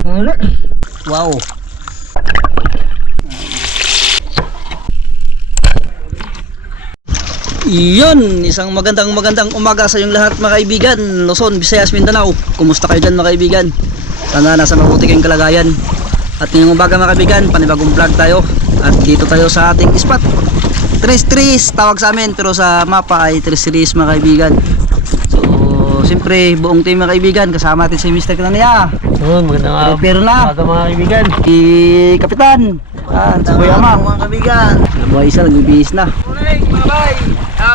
Wow. Iyon, isang magandang umaga sa inyong lahat mga kaibigan. Luzon, Visayas, Mindanao. Kumusta kayo dyan mga kaibigan? Sana nasa mabuti kayong kalagayan. At ngayong umaga mga kaibigan, panibagong vlog tayo. At dito tayo sa ating spot. Tris tawag sa amin, pero sa mapa ay Tris mga kaibigan. So, siyempre buong team mga kaibigan, kasama natin si Mr. Kanania. Magandang pero na mga kaibigan. si Kapitan. Si Kuya Ma. Mga kaibigan. Nabuhay isa, nagbibihis na.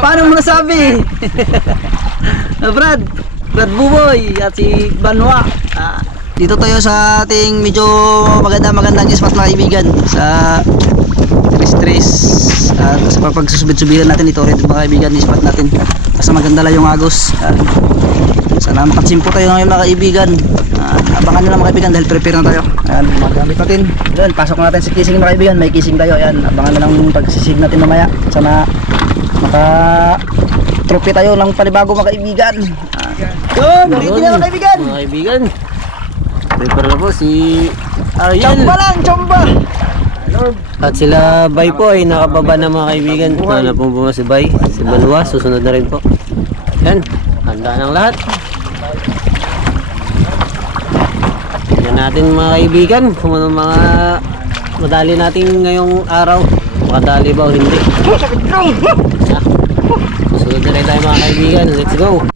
Paano mo nasabi? Brad Buboy at si Banwa. Dito tayo sa ating medyo magandang spot mga kaibigan sa Tris at sa pagsusubid-subiran natin ito rin mga kaibigan yung spot natin kasi maganda lang yung agos. Sana makatsimpo tayo ngayon mga kaibigan. Abangan nyo lang mga kaibigan dahil prepare na tayo. Ayan, magamit natin. Ayan, pasok natin sa kissing mga kaibigan. May kissing tayo. Ayan, abangan na lang pagsisig natin mamaya. Sana maka-trophy tayo ng panibago mga kaibigan. Yun, ready na mga kaibigan. Mga kaibigan, prepare na po si Ariel. Chamba lang, chamba. At sila Bay po ay nakababa na mga kaibigan. Na po ba si Bay? Si Banwa, susunod na rin po. Yan, handa ng lahat. Tignan natin mga kaibigan kung ano mga madali natin ngayong araw. Makadali ba o hindi? Susunod na rin tayo mga kaibigan. Let's go!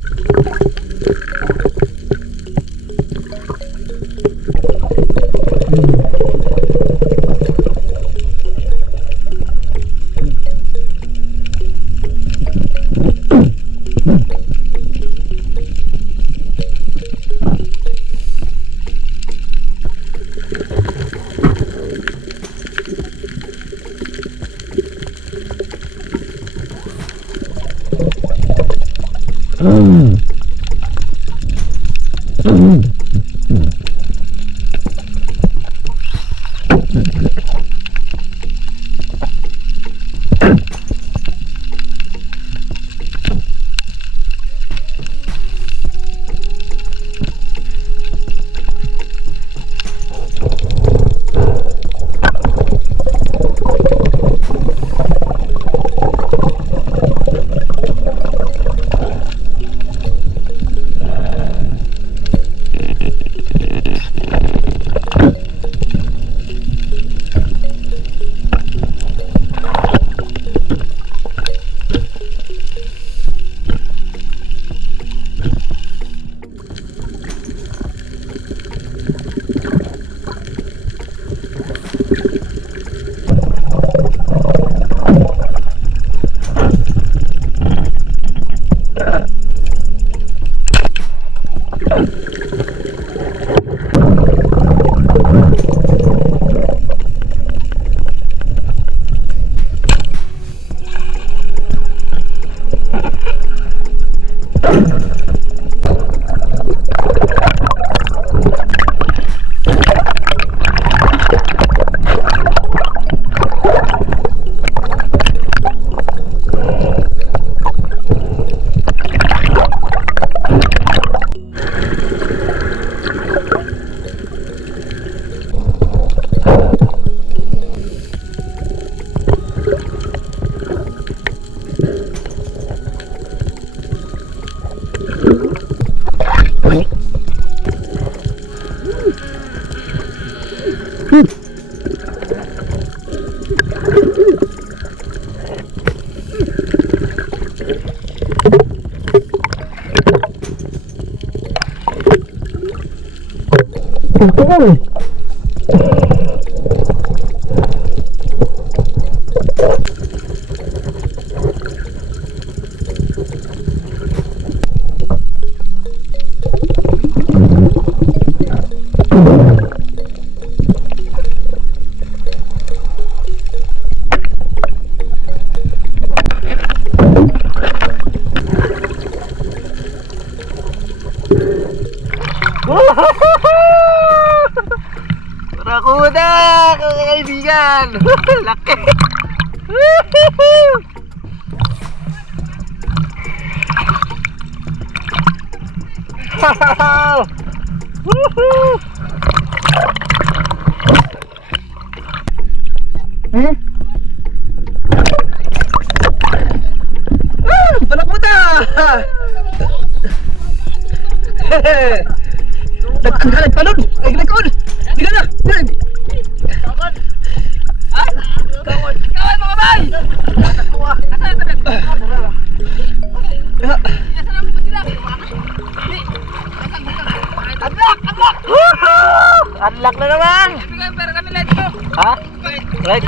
Rakuda, kaibigan. Laki. Alit pa nun! Ay, glikod! Hindi ka na! Yan! Ay! Kawan! Kawan mga bay! Asan na tabi? Unlock! Unlock! Unlock na naman! Pero kami light ko! Ha? Right?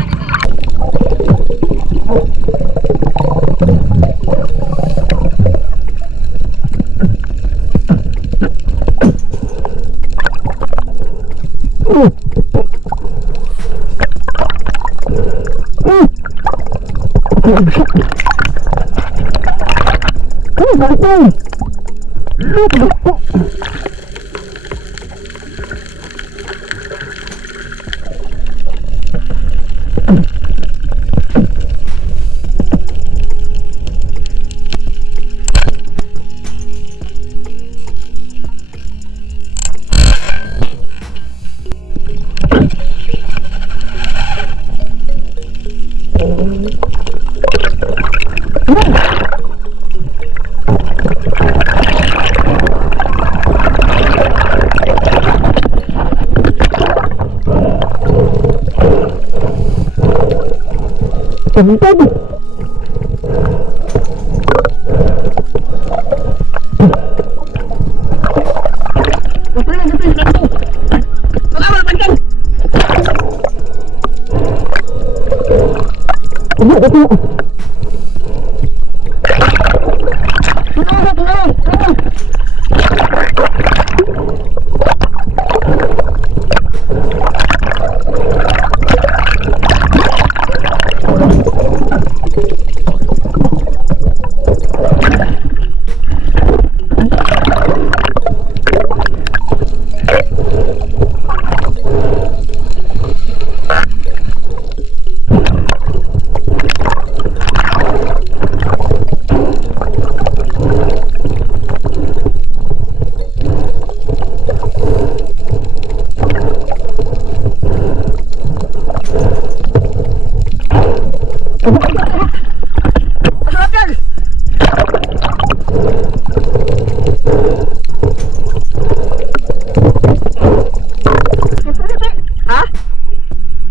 Ha?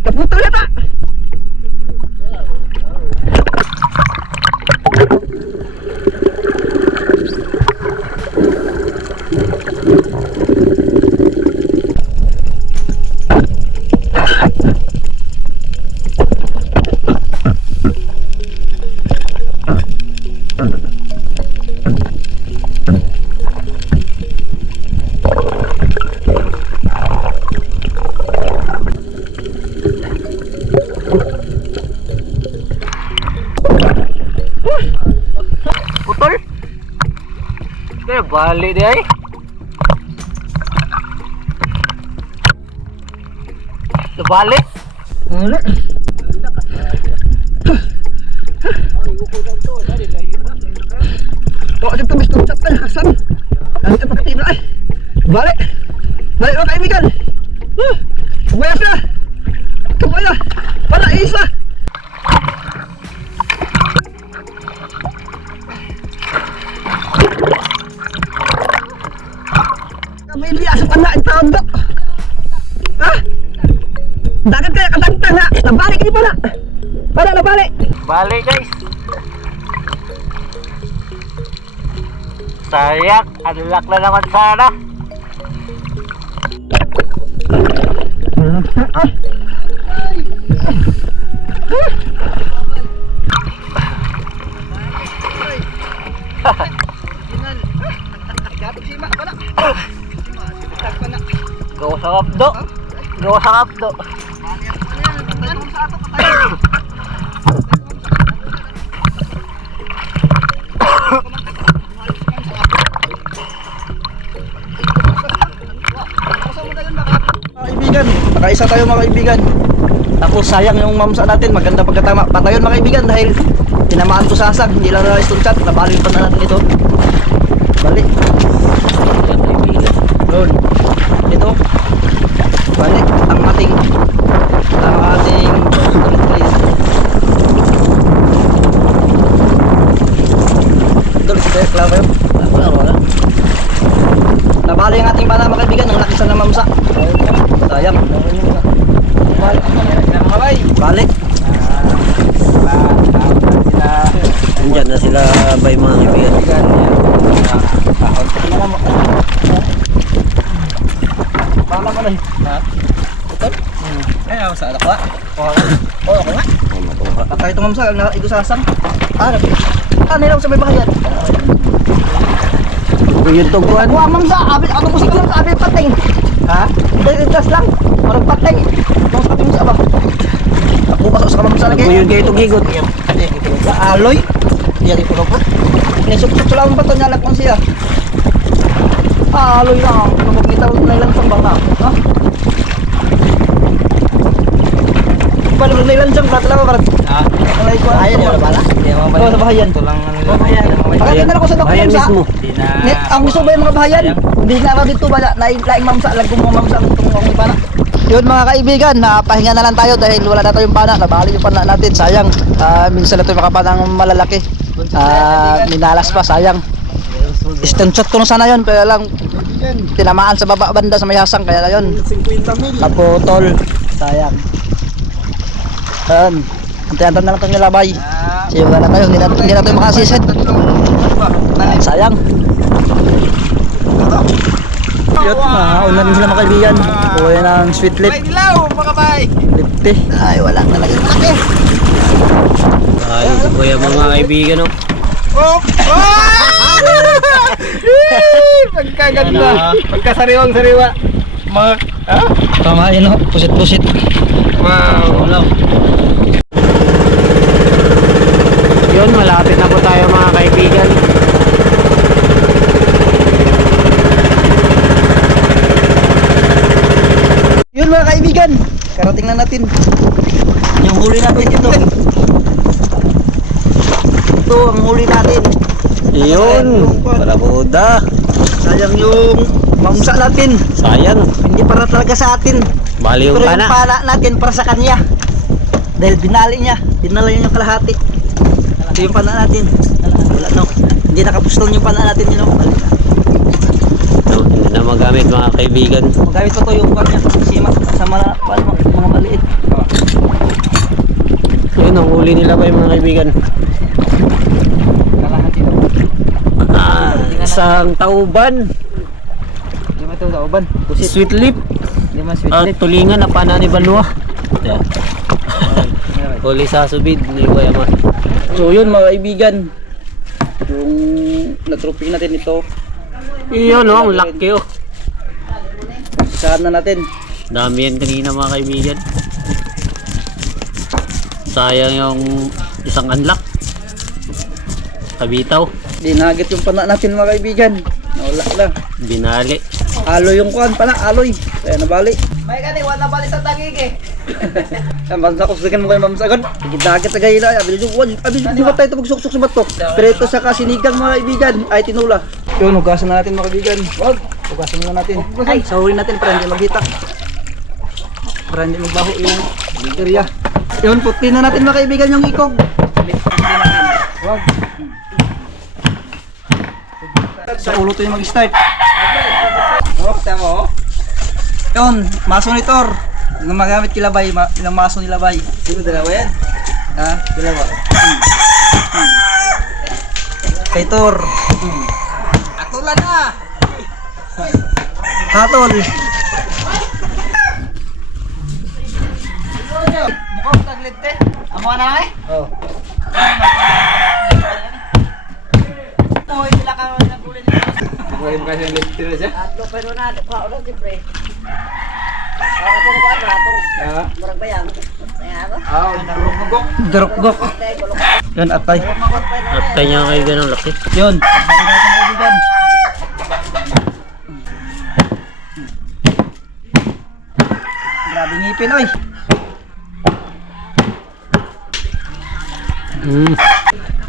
Kaputol na ta! Putol? Kaya bali di ay? Nabalik? Wala. Bawa siya tumis ng chat ay Hasan. Dahil siya pagkatina ay. Balik. Balik mga kaibigan. Bumayas na. Kamaya. Para isa. Kami liya sa panain taon do. Ha? Dagat kaya katagtang ha. Nabalik ini pala. Para nabalik. Balik guys. Sayang, unlock na naman sana. Gawa sa kapdo. Gawa sa kapdo. Kaibigan, nakaisa tayo mga kaibigan. Ako sayang yung mamsa natin, maganda pagkatama. Patayon mga kaibigan dahil tinamaan ko sasag, hindi lang na stone chat, nabali pa na natin ito. Balik. Doon. Ito. Balik ang ating doon si Clavo. Nabali ang ating bala mga kaibigan, ang laki sa namamsa. sayang. Balik. Andyan na sila bay mga kaibigan. Paano ka na? Ha? Betul? Ayaw sa alak ba? Oo, ako nga. Patay ito mamsa, ito sasam. Nilaw sa may bahayan. Yung tugkuhan. Kuha mamsa, ako po sa mamsa, abit patay. Ha? Hindi, gas lang. Walang patay. Nung sabi mo sa abang. Ako pasok sa mamsa lagi. Yung kayo tugigot. Sa aloy. Iya di puno po. Nisuk-suk lang ba ito nyalak kong siya. Aloy lang. Kumagmitaw na ilang sambang na. Ha? Balik na ilang sambang. Talaga ba? Ha? Bahayan yun na bala? Oo, sa bahayan. Ito lang ang bahayan. Pagkakita na ko sa doktor Bahayan mamsa. mismo. Ang gusto ba yung mga bahayan? Hindi na ako dito ba? Laing mamsa. Lagong mga mamsa. Itong pana. Yun mga kaibigan, pahinga na lang tayo dahil wala na tayong pana. Nabali yung pana natin, sayang. Minsan na ito yung makapanang malalaki. Minalas pa, sayang. Istinshot ko na sana yun, pero lang tinamaan sa baba banda sa mayasang, kaya na yun. Naputol, sayang. Antayan na lang itong nilabay. Kasi wala na tayo, hindi na tayo makasisit. Sayang. Yun, una din sila mga kaibigan. Kuha ng sweet lip. Bay dilaw, mga bay. Lipte. Ay, wala talaga laki. Ay, kuya mga kaibigan, no? Oh! Pagkaganda. Pagkasariwang-sariwa. Mga, Tama yun, no? Pusit-pusit. wow. Wala. Yun, malapit na po tayo mga kaibigan. Yun mga kaibigan, karating na natin yung huli natin ito. Ito ang huli natin. Yun, parabuda. Sayang yung mamsa natin. Sayang. Hindi para talaga sa atin. Bali yung Pero pana. yung pana natin para sa kanya. Dahil binali niya, dinala niya yung kalahati. Ito yung pana natin. Wala no. Hindi nakapustol yung pana natin, yun. No, hindi na magamit mga kaibigan. Magamit pa to yung kanya sa mga maliit. Yun, ang huli nila ba yung mga kaibigan? Kalahati daw. Isang tauban. Hindi mo ito dauban. Sweet lip. Hindi mo sweet At lip. tulingan na pana ni Banwa. Yeah. Huli sa subid ni Kuya Ma. So yun mga kaibigan, yung natroping natin ito, Iyon, no, ang laki oh. saan na natin. Dami yan kanina mga kaibigan. Sayang yung isang unlock. Kabitaw. Dinagit yung pana natin mga kaibigan. Nawala na. Binali. Aloy yung kuhan pana, aloy. Kaya nabali. May kani, wala bali sa tagig eh. Ang bansa ko sagan mo kayo mamsagan. Dagit sa gayla. Abi yung tayo ito magsuksok sa bato. Pero ito sa kasinigang mga kaibigan ay tinula. Yun, hugasan na natin mga kaibigan. Wag. Hugasan muna natin. Ay, sahurin natin para hindi maghita. Para hindi magbaho yung area. Yun, puti na natin mga kaibigan yung ikog. Wag. Sa ulo to yung mag-start. Oh, tama oh. Yun, maso ni Tor. Gumagamit kilabay, ilang maso nilabay. Sino dalawa yan? Ha? Dalawa. Kay Tor. Atulan na. Hatol. Mukhang taglit eh. Amo na eh. Oh. Ito, sila ka ng kulin nito. Buhay mo kasi ng litiro siya? Atlo pero na kwa ulo di pre. Atong kwa atong Ha? murag bayang. Saya ako. Narumugok. Durok-gok. Tay kulo. Yun, atay. Makot pa na. At kanya kaibigan ang laki. Yun. Bari natin kaibigan. Grabe ngipin, oy.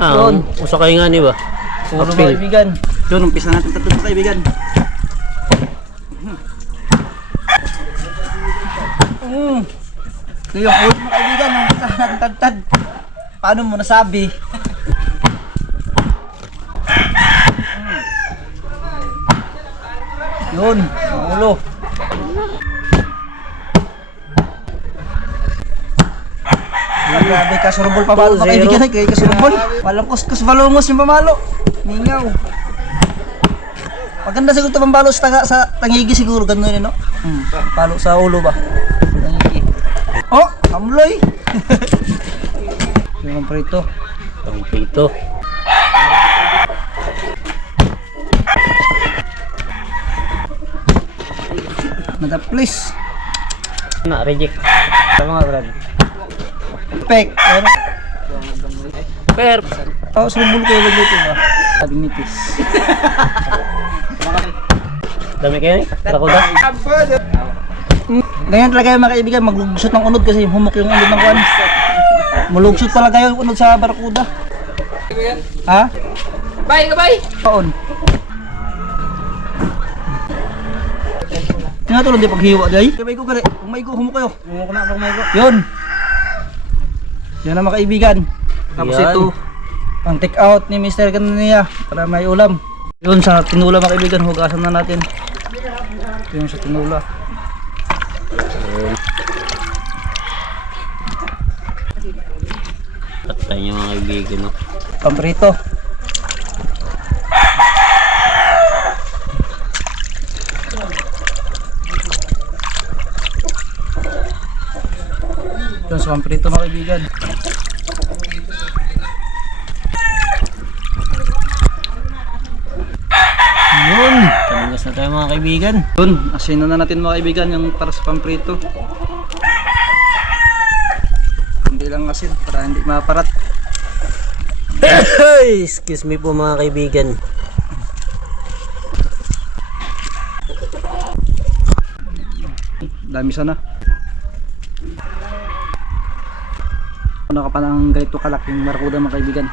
Yun. Usakay nga ni ba? Puro mga Apil. kaibigan. Yun, umpisa natin tatlo mga kaibigan. Ito yung ulo mga kaibigan. Umpisa natin tad-tad. Paano mo nasabi? Yun, yung ulo. Grabe, kasurubol pamalo mga kaibigan. Kaya kasurubol. Walang kuskus balungos yung pamalo. Mingaw. Maganda siguro ito pambalo sa tangigi siguro. Ganun yun, no? Palo sa ulo ba? Tangigi. Oh, amloy. Yung prito. Ang pito. Nada please. Na-reject. Tama nga, Brad. Pek. Ano? Per. Oh, surubol kayo dito ba? Sabi nitis. Dami kayo eh. Rakuda. Ganyan talaga yung mga kaibigan, maglugsot ng unod kasi humok yung unod ng kuwan. Malugsot talaga yung unod sa barakuda. Ha? Bye, bye. Paon. Tinatulog di paghiwa di. Kamay ko kare, umay ko humok kayo. Humok na pagmay ko. Yun. Yan ang mga kaibigan. Tapos Yan. ito, ang take out ni Mr. Kananiya para may ulam. Yun sa tinula mga kaibigan, hugasan na natin. Yun sa tinula. Patay niyo mga kaibigan, no? Pamprito. Yun sa pamprito mga kaibigan. Yun. Talingas na tayo mga kaibigan. Yun, asin na natin mga kaibigan yung para sa pamprito. Hindi lang asin para hindi maparat. Excuse me po mga kaibigan. Dami sana. Ano ka pa ng ganito kalak yung barakuda mga kaibigan.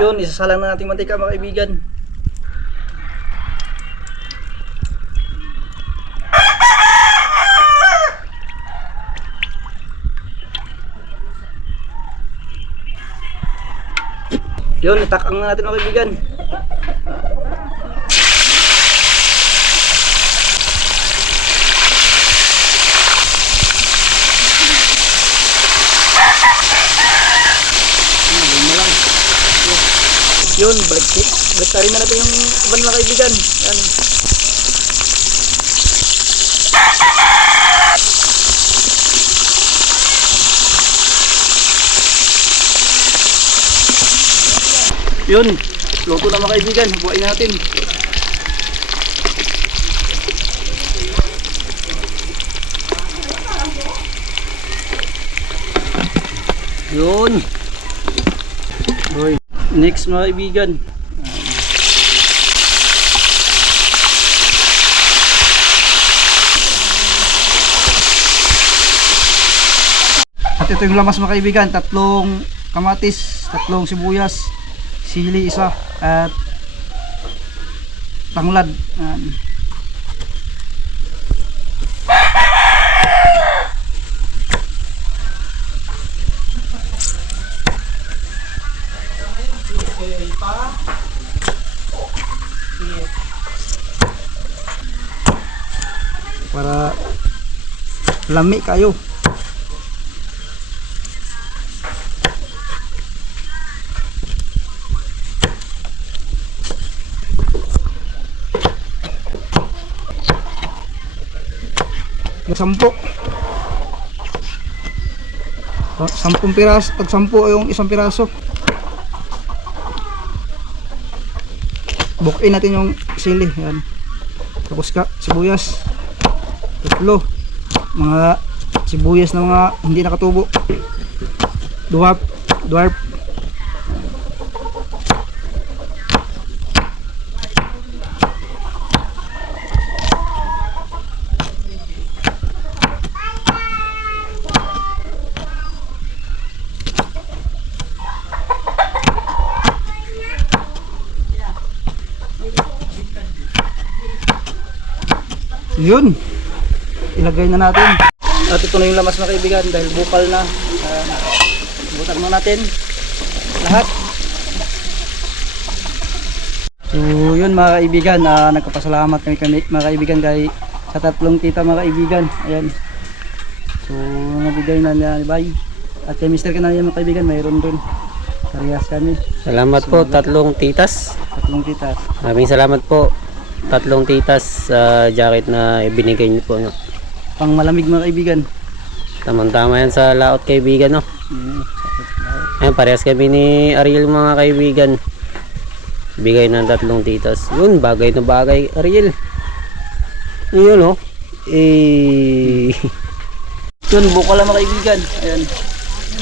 Yun, isasalang na natin mantika mga kaibigan. Yun, itakang na natin mga kaibigan. Yun, balik rin na natin yung iban mga kaibigan. Yan. Yun, luto na mga kaibigan, buhayin natin. Yun. Hoy. Next mga kaibigan. At ito yung lamas mga kaibigan, 3 kamatis, 3 sibuyas, sili isa at tanglad. Para lami kayo. Sampo. 10 piraso, tag 10 yung isang piraso. Bukin natin yung sili, yan. Tapos sibuyas. 3 mga sibuyas na mga hindi nakatubo. Dwarf. Yun, ilagay na natin. At ito na yung lamas mga kaibigan dahil bukal na. Butang na natin lahat. So yun mga kaibigan, nagpapasalamat kami mga kaibigan kay sa 3 tita mga kaibigan. Ayan. So nabigay na niya, bye. At kay Mr. Kanaya mga kaibigan, mayroon dun. Parehas kami. Salamat po, tatlong titas. Tatlong titas. Maraming salamat po. Tatlong titas sa jacket na ibinigay niyo po. No? Pang malamig mga kaibigan. Tamang-tama yan sa laot kaibigan. No? Ayan, parehas kami ni Ariel mga kaibigan. Bigay ng tatlong titas. Yun, bagay na bagay Ariel. Yun no. Yun, buko lang mga kaibigan. Ayan.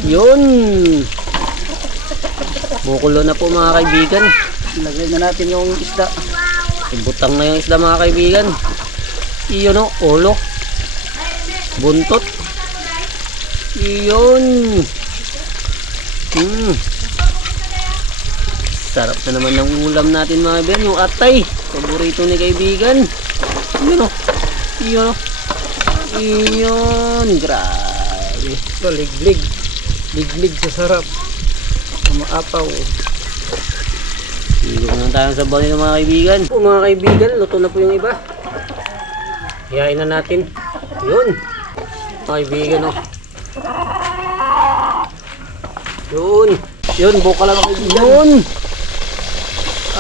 Yun. Bukulo na po mga kaibigan. Ilagay na natin yung isda. Ibutang na yung isda mga kaibigan. Iyon no, ulo. Buntot. Iyon. Sarap na naman ng ulam natin mga kaibigan. Yung atay. Paborito ni kaibigan. Iyon no. Iyon no. Iyon. Grabe. Ito, liglig. Liglig sa sarap. Maapaw. Hilog na tayo sa bahay ng mga kaibigan. Po mga kaibigan, luto na po yung iba. Hiyain na natin. Yun. Mga kaibigan oh. Yun. Yun, buko lang mga kaibigan. Yun.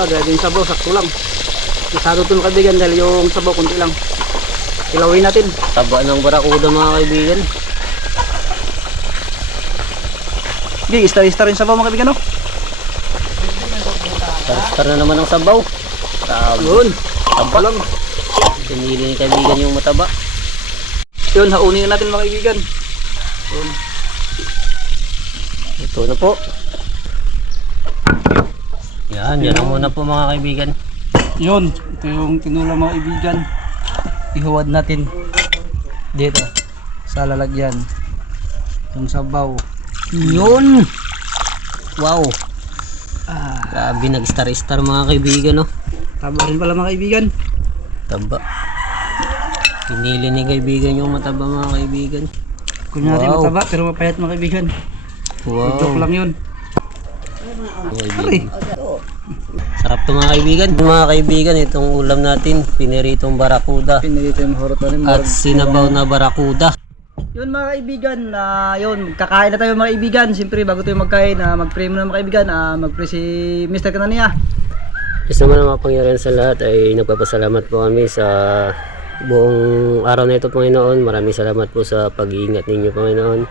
Grabe yung sabaw, sakto lang. Masado ito mga kaibigan dahil yung sabaw kunti lang. Ilawin natin. Taba ng barakuda mga kaibigan. Okay, istar-istar yung sabaw mga kaibigan, no? Star na naman ang sabaw. Yun. Taba lang. Pinili ni kaibigan yung mataba. Yun, haunin na natin mga kaibigan. Yun. Ito na po. Yan ang muna po mga kaibigan. Yun, ito yung tinula mga kaibigan. Ihuwad natin dito sa lalagyan. Yung sabaw. Yun. Wow. Grabe, nag-star-star mga kaibigan, no? Taba rin pala mga kaibigan. Taba. Pinili ni kaibigan yung mataba mga kaibigan. Kunyari Wow. mataba pero mapayat mga kaibigan. Wow. Joke lang yun. Mga kaibigan. Sarap to mga kaibigan. Mga kaibigan, itong ulam natin, piniritong barakuda Pinilito yung mahorot natin. at sinabaw na barakuda. Yun mga kaibigan, yun, kakain na tayo mga kaibigan. Siyempre bago tayo magkain, mag-pray muna mga kaibigan. Mag-pray si Mr. Kanania. Gusto naman ang mapangyarihan sa lahat ay nagpapasalamat po kami sa buong araw na ito, Panginoon. Maraming salamat po sa pag-iingat ninyo, Panginoon.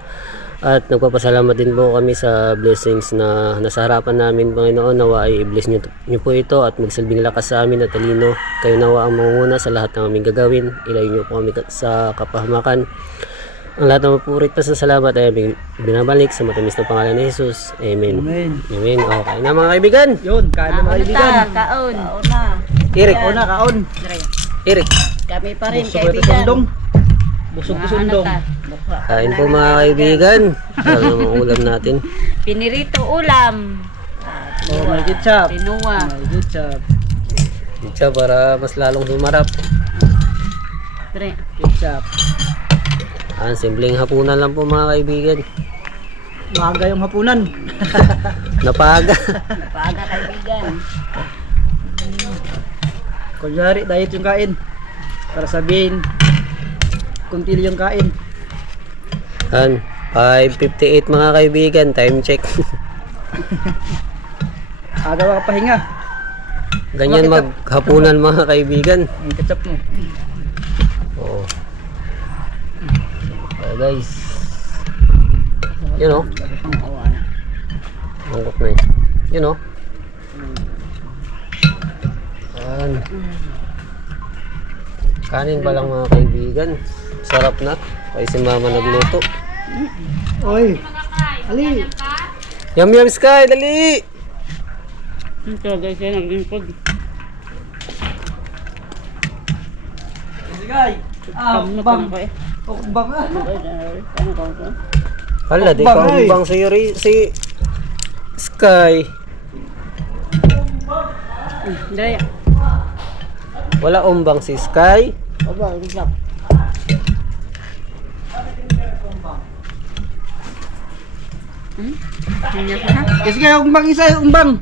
At nagpapasalamat din po kami sa blessings na nasa harapan namin, Panginoon. Nawa ay i-bless nyo po ito at magsilbing lakas sa amin at talino. Kayo nawa ang mangunguna sa lahat ng aming gagawin. Ilayo nyo po kami sa kapahamakan. Ang lahat ng mapurit pa sa salamat ay aming binabalik sa matamis na pangalan ni Jesus. Amen. Amen. Amen. Okay na mga kaibigan. Yun, kain na mga kaibigan. Kaon. Kaon na. Eric. Una, kaon. Eric. Kami pa rin, Busog ito kaibigan. sundong. Busog ito sundong. Kain po mga kaibigan. Ano ang ulam natin? Pinirito ulam. Oh, may ketchup. Tinuwa. May ketchup. Siya para mas lalong sumarap. Pre. Ketchup. Simpleng hapunan lang po mga kaibigan. Maaga yung hapunan. Napaga. Napaga kaibigan. Kunyari, diet yung kain. Para sabihin, kunti yung kain. 5:58 mga kaibigan. Time check. Aga ka pahinga. Ganyan maghapunan mga kaibigan. Yung ketchup mo. Oo. Guys. Yun o. Mangkok na yun. Yun o. Kanin pa lang mga kaibigan. Sarap na. Kaya si mama nagluto. Oy. Ali. Yum yum Sky, dali! Ito guys, yan naglingkod. Sige. Bang. Bang. Hala, di pa umbang si Sky. Daya. Wala umbang si Sky. Aba, rizap. Minyak na ha? Sige, umbang isa, umbang.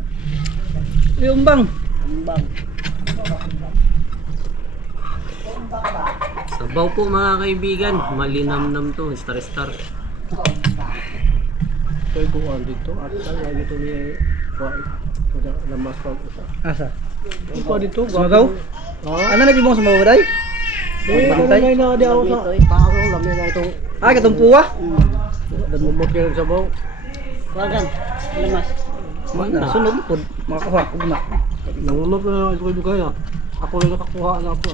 Umbang. Umbang. Sabaw po mga kaibigan. Malinamnam to. Star. Ito kuan dito at sala dito ni kuan. Kada lamas pa usa. Asa? Ito dito Sumagaw? Oh. Ano na mo sa mga day? Bantay? May na di ako sa tao lami na itong Katong puwa? dan mo kaya sa baw. Wagan. Lamas. Na, sunod po. Makakuha ko na. Nunod na ito kaya. Ako lang nakakuha na ako.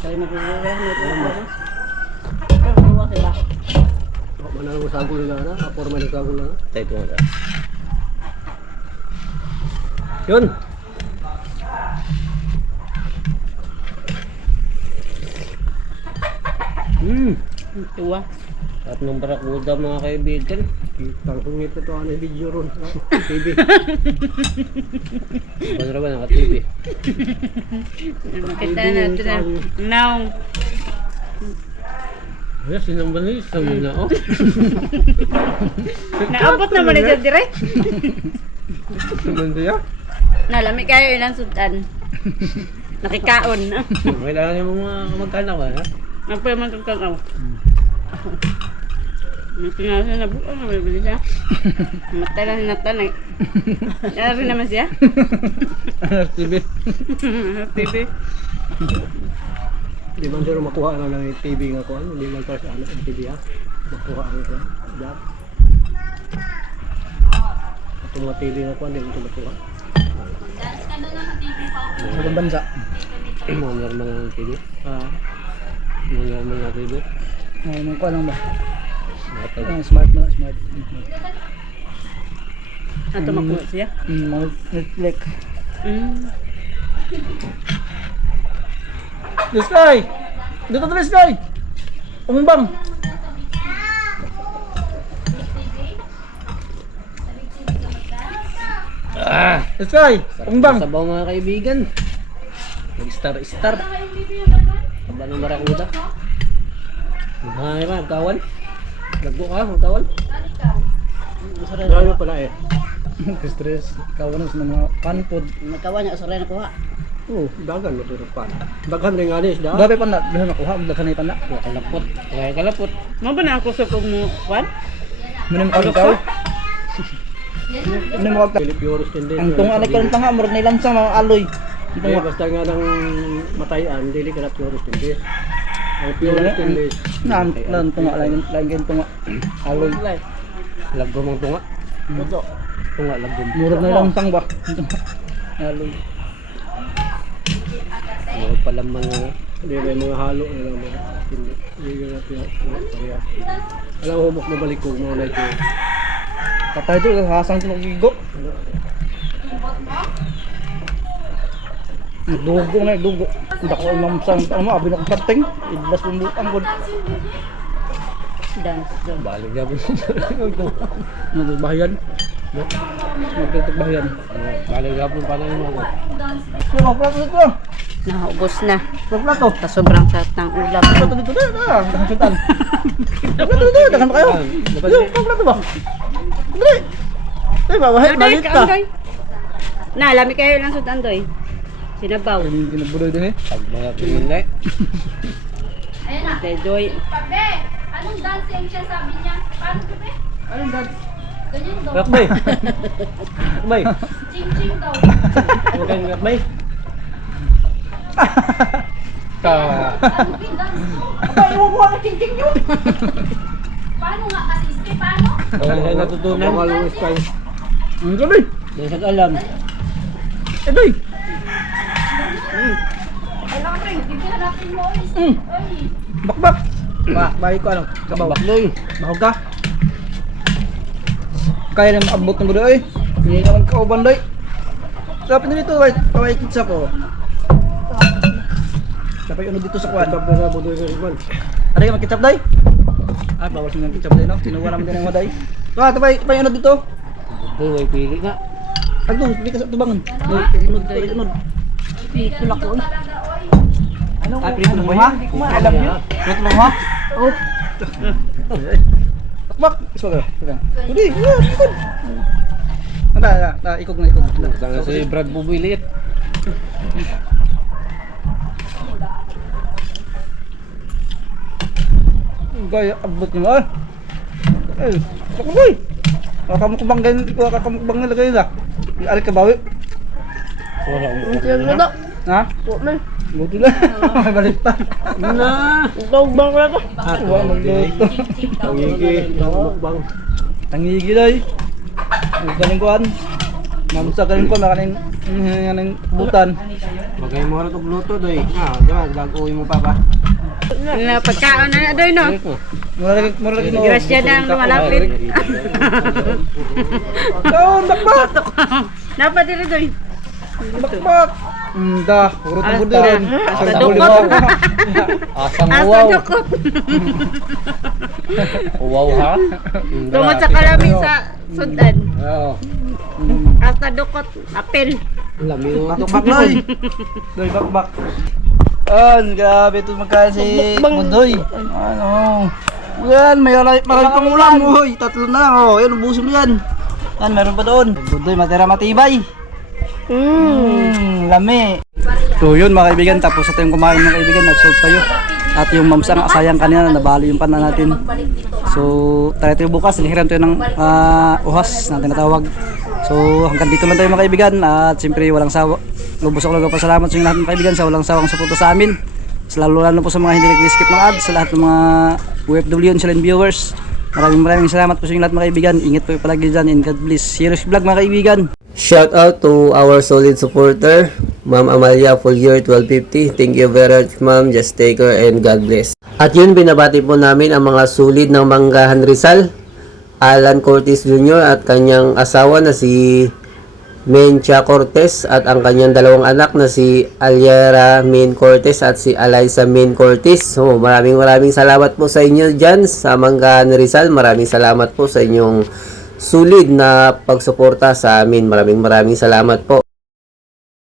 Kaya mo po lamas. Pero sila. Mana ko sagol na na, ako man sagol na. Tayo ito nga. Yun. Tuwa. At ng barakuda mga kaibigan. Kitang sungit ito ano video ron sa TV. Ano ba naka-TV? Kita na ito na. Now. Yes, sinambalis. Sabi na oh. Naabot naman na dyan dire. Sumanda ya? Nalami kayo ilang sudan. Nakikaon. Kailangan yung mga magkaanak ba? Ha? Apa yung matutang ako? Natingasan na buo na bibili siya. Matay lang si Nathan eh. Yan rin naman siya. TV. TV. Di man sila makuha na ng TV nga kuan, hindi man para sa ano ang TV ha. Makuha ang ito. Dap. Ito mga TV nga kuan, hindi mo ito makuha. Sa ibang bansa. Mga normal na TV. Ah, Mga normal na TV. Nung ko lang ba? Matag. Smart na, smart. Ato makuha siya. Mga Netflix. This guy! Dito this guy! Umumbang! This guy! Umumbang! Sabaw mga kaibigan. Nag-star. Aba ng barakuda. Maghanay ba? Magkawan? Lagbo ka? Magkawan? dami pala eh. Stress. Kawanan sa mga kanpod. Nagkawa niya sa rin nakuha. Oh, dagan mo dito pa. Dagan ring alis da. Gabi pa na. Dahil nakuha. Daghan na pa na. Kalapot. Kaya kalapot. Mo ba na ako sa kong mo, Juan? Minim ka ikaw. Minim ka ikaw. Philip Yoros din din. Ang tunga na kalang tanga. Murag nilansang mga aloy. Ang Tunga tunga. basta nga nang matayan, dili ka na Yoros din din. Ang Yoros din din. Naan tunga. Lain kayong tunga. Aloy. Lagbo mong tunga. Buto. Tunga lagbo. Murag nilansang ba? Aloy. Murag palang mga Hindi may mga halo na lang mga. Hindi nga pareha. Alam mo mo balik ko mo na ito. Patay ito. Hasang ito magigo. Dugo na dugo. Dako ang mamsang. Ano mo? Abi na kong kating. Idlas mong bukang ko. Dance. balik gabon. Nagbahayan. Nagbahayan. Balik gabon pa lang mo. Ano plato dito? Naubos na. Ano plato? Sa sobrang sarap ng ulam. Plato dito na. Dahan sutan. Plato dito. Dahan pa kayo. Yung plato ba? Dali. Ay ba? Wahit balik ka. Nalami kayo lang sudan doy. Sinabaw. Hindi kinabuloy din eh. Pag mga pinilay. Kay Joy. Pabe, anong dancing siya sabi niya? Paano ka be? Anong dad? Ganyan daw. Rakbay. Rakbay. Ching-ching daw. Huwag kang rakbay. Ano ba yung dance mo? Ay, iwan ko ang ting-ting yun. Paano nga kasi? Paano? Kaya natutunan. Bawal mo style. Ang gabi. Desag alam. Edoy. Kailangan rin, bibigyan natin mo. Ay, Bakbak. Bahay ko ano? Kabaw. Bakloy. Bahog ka. Kaya na maabot ng budo eh. Hindi naman kauban doy. Dapat na dito, kaway kitsa po. Dapat yun dito sa kwan. Tapos na budoy sa iban. Ada ka magkitsap doy? Ah, bawal siya ng kitsap doy no? Sinuwa naman din ang maday. Tapay ano dito? Buhay pili nga. Agdong, hindi ka sa tubangan. Inod. Tulak ko. Ano? Ah, prito ng buha? Alam niyo? Prito ng buha? Oh. Bakbak. Iswa ka. Hindi, ikog. Ikog na, ikog. Sanga si Brad bubuliit. Gaya, abot niyo ah. Eh, pakuloy. Kakamukbang ganyan, kakamukbang nila kayo na. Ari ka bawi. Ang siyang na to. Ha? Huwag man. Buti na. May balik pa. Ikaw bang na to? Wala magluto. Mukbang. Tangigi day. Galing kuan. Namusta galing ko nakaning butan. Bagay mo rin itong luto doy. Diba? Gagawin mo pa ba? Na pagkaon na doy no. Mura lagi no. Grasya na ang lumalapit. Doon, bakbak. Napadiri doy. Bakbak. Da, urot ang budo rin. Asa Asang dukot. huli mo. Asang Asa uwaw. dukot. Uwaw ha? Tungod sa kalami sa sudan. Oo. Asa dukot. Apel. Lami mo. Bakbak doy. Doy, bakbak. Grabe ito magkain si Mundoy. Ano? Yan, marami pang ulam. Hoy, tatlo na lang. Oh, yan, ubusin mo yan. Yan, meron pa doon. Mundoy, matira matibay. Lami. So yun mga kaibigan, tapos na tayong kumain mga kaibigan, nag-solve tayo. At yung mamsang sayang kanina, nabali yung pana natin. So tayo bukas, lihiran tayo ng uhas na tinatawag. So hanggang dito lang tayo mga kaibigan. At siyempre walang sawa, lubos ako pasalamat sa inyo lahat mga kaibigan sa walang sawang suporta sa amin. Lalo po sa mga hindi nag-skip ng ads, sa lahat ng mga OFW and silent viewers. Maraming salamat po sa inyo lahat mga kaibigan. Ingat po palagi dyan and God bless. Serious vlog mga kaibigan. Shout out to our solid supporter, Ma'am Amalia, full year 1250. Thank you very much, Ma'am. Just take care and God bless. At yun, binabati po namin ang mga solid ng Manggahan Rizal, Alan Cortez Jr. at kanyang asawa na si Mencha Cortez at ang kanyang dalawang anak na si Aliera Min Cortez at si Eliza Min Cortez. So, maraming salamat po sa inyo dyan sa Manggahan Rizal. Maraming salamat po sa inyong sulit na pagsuporta sa amin. Maraming salamat po.